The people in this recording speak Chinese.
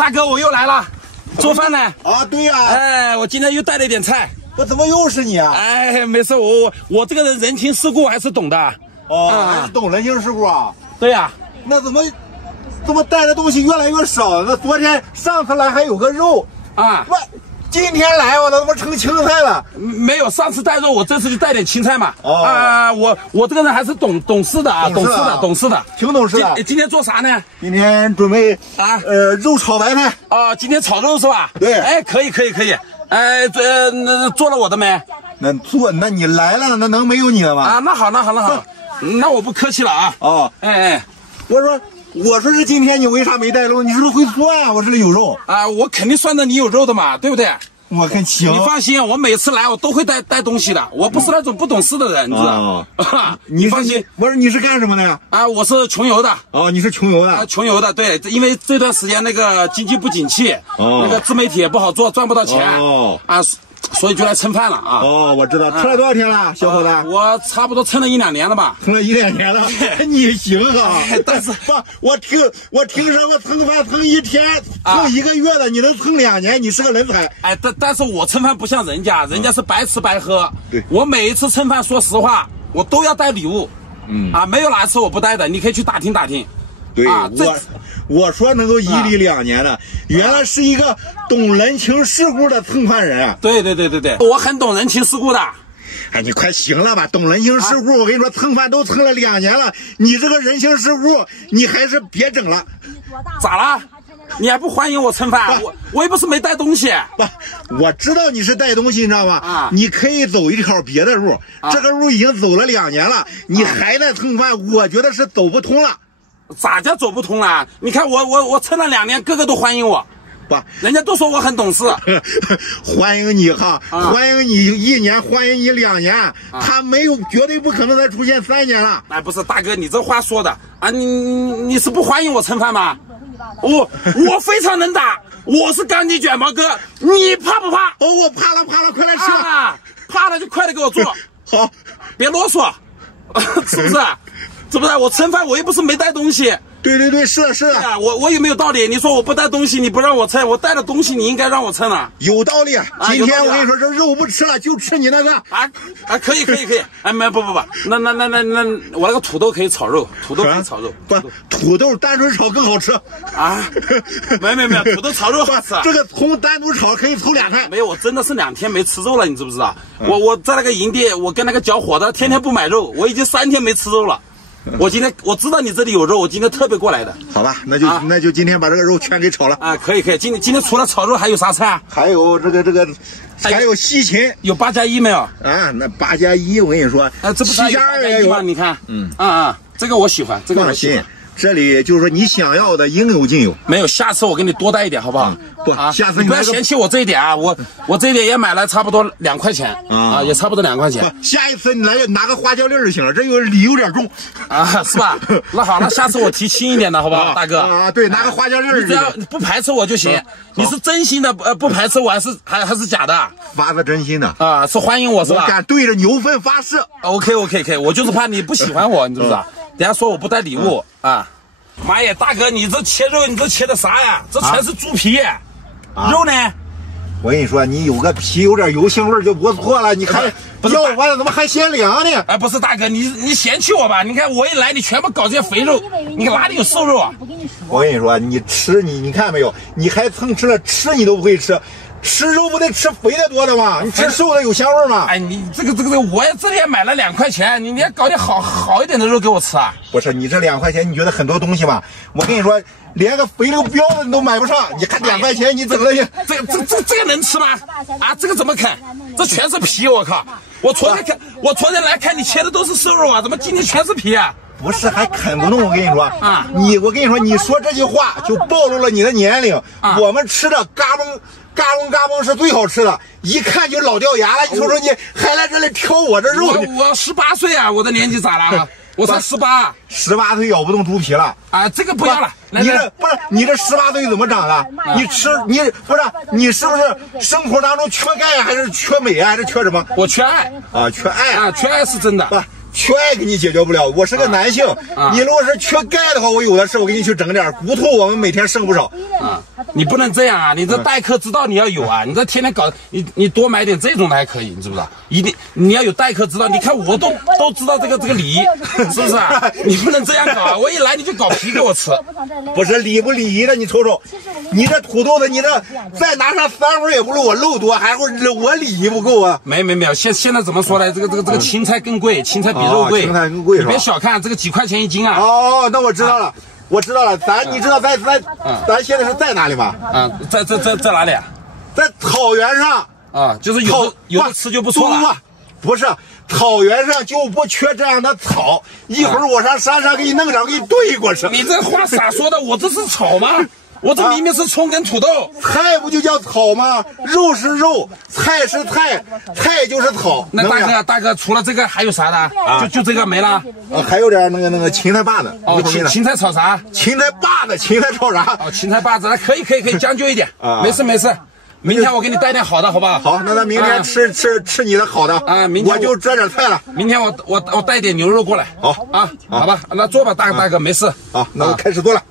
大哥，我又来了，做饭呢？啊，对呀。哎，我今天又带了一点菜。我怎么又是你啊？哎，没事，我这个人人情世故还是懂的。哦，还是懂人情世故啊？对呀。那怎么带的东西越来越少？那上次来还有个肉啊，今天来我怎么成青菜了？没有，上次带肉，我这次就带点青菜嘛。哦啊，我这个人还是懂事的啊，懂事的，挺懂事的。今天做啥呢？今天准备肉炒白菜。啊，今天炒肉是吧？对。哎，可以。哎，做了我的没？那你来了，那能没有你的吗？啊，那好，那我不客气了啊。哦，哎，我说是今天你为啥没带肉？你是不是会算啊？我这里有肉啊，我肯定算着你有肉的嘛，对不对？我很行，你放心，我每次来我都会带东西的，我不是那种不懂事的人，你知道吗？你放心。你是干什么的呀？啊，我是穷游的。哦，你是穷游的。穷游的，对，因为这段时间那个经济不景气，那个自媒体也不好做，赚不到钱。啊。所以就来蹭饭了啊！哦，我知道，蹭了多少天了，小伙子？我差不多蹭了1-2年了吧。蹭了1-2年了，你行啊！但是我听说我蹭饭蹭1天，蹭1个月的，你能蹭2年，你是个人才。哎，但是我蹭饭不像人家是白吃白喝。对，我每一次蹭饭，说实话，我都要带礼物。没有哪次我不带的，你可以去打听打听。对，我说能够1里2年的，原来是一个懂人情世故的蹭饭人啊！对，我很懂人情世故的。哎，你快行了吧？懂人情世故，我跟你说，蹭饭都蹭了2年了，你这个人情世故，你还是别整了。咋了？你还不欢迎我蹭饭？我又不是没带东西。我知道你是带东西，你知道吗？你可以走一条别的路，这个路已经走了2年了，你还在蹭饭，我觉得是走不通了。咋叫走不通了？你看我蹭了2年，个个都欢迎我，人家都说我很懂事。欢迎你哈，欢迎你1年，欢迎你2年，他绝对不可能再出现3年了。哎，不是大哥，你这话说的啊，你是不欢迎我蹭饭吗？我非常能打，我是钢筋卷毛哥，你怕不怕？哦，我怕了，快来吃啊！怕了就快点给我做，好，别啰嗦，是不是？是不是？我蹭饭我又不是没带东西。对，是的。我有没有道理？你说我不带东西，你不让我蹭，我带了东西，你应该让我蹭啊。有道理。今天我跟你说，这肉不吃了，就吃你那个。可以。哎，不，那我那个土豆可以炒肉，土豆土豆单纯炒更好吃啊。没，土豆炒肉好吃。这个葱单独炒可以凑2菜。没有，我真的是2天没吃肉了，你知不知道？我在那个营地，我跟那个小伙子天天不买肉，我已经3天没吃肉了。我知道你这里有肉，我今天特别过来的。好吧，那就今天把这个肉全给炒了啊！可以。今天除了炒肉还有啥菜啊？还有这个，还有西芹。有8+1没有？啊，那8+1我跟你说，这不是8+2也有吗？你看，这个我喜欢，这个我喜欢。这里就是说你想要的应有尽有。没有，下次我给你多带一点，好不好？下次你不要嫌弃我这一点啊！我这一点也买了差不多2块钱啊，也差不多2块钱。下一次你来拿个花椒粒就行了，这礼有点重啊，是吧？那好，那下次我提轻一点的好不好，大哥？对，拿个花椒粒。你只要不排斥我就行。你是真心的不排斥我，还是假的？发自真心的啊，是欢迎我是吧？我敢对着牛粪发誓。OK，我就是怕你不喜欢我，你知不知道？人家说我不带礼物啊。妈呀，大哥，你这切肉，你这切的啥呀？这全是猪皮，肉呢？我跟你说，你有个皮有点油腥味就不错了。你还要完了，怎么还嫌凉呢？哎，不是大哥，你嫌弃我吧？你看我一来，你全部搞这些肥肉，你哪里有瘦肉啊？我跟你说，你吃你看没有？你还蹭吃了，吃你都不会吃。吃肉不得吃肥的多的吗？你吃瘦的有香味吗？哎，你这个，我这里也买了2块钱，你要搞点好一点的肉给我吃啊？不是，你这2块钱，你觉得很多东西吗？我跟你说，连个肥肉膘子你都买不上，你看2块钱你整的这个能吃吗？啊，这个怎么啃？这全是皮，我靠！我昨天来看你切的都是瘦肉啊，怎么今天全是皮啊？不是还啃不动？我跟你说啊，我跟你说，你说这句话就暴露了你的年龄。我们吃的嘎嘣是最好吃的，一看就老掉牙了。你说你还来这里挑我这肉？我18岁啊，我的年纪咋了？我才18岁咬不动猪皮了啊！这个不要了。你这18岁怎么长的？你是不是生活当中缺钙还是缺镁还是缺什么？我缺爱啊，缺爱啊，缺爱是真的。缺钙给你解决不了，我是个男性。你如果是缺钙的话，我有的是，我给你去整点骨头，我们每天剩不少。你不能这样啊！你这待客之道你要有啊！你这天天搞，你多买点这种的还可以，你知不知道？一定你要有待客之道。你看我都知道这个礼仪，是不是啊？你不能这样搞啊！我一来你就搞皮给我吃，不是礼不礼仪的，你瞅瞅，你这土豆子，你这再拿上3分也不如我肉多，还会我礼仪不够啊？没有，现在怎么说呢？这个青菜更贵，青菜比肉贵，青菜更贵是吧？你别小看这个几块钱一斤啊！哦，那我知道了。我知道了，你知道咱现在是在哪里吗？在哪里啊？在草原上啊，就是有的吃就不错了。不是，草原上就不缺这样的草。一会儿我上山上给你弄点，给你兑过去。你这话咋说的？我这是草吗？我这明明是葱跟土豆。菜不就叫草吗？肉是肉，菜是菜，菜就是草。那大哥，除了这个还有啥的？就这个没了。还有点那个芹菜把子。哦，芹菜炒啥？芹菜把子，芹菜炒啥？哦，芹菜把子，那可以将就一点。没事。明天我给你带点好的，好不好？好，那咱明天吃你的好的啊。明天我就这点菜了。明天我带点牛肉过来。好啊，好吧，那坐吧，大哥，没事。好，那我开始做了。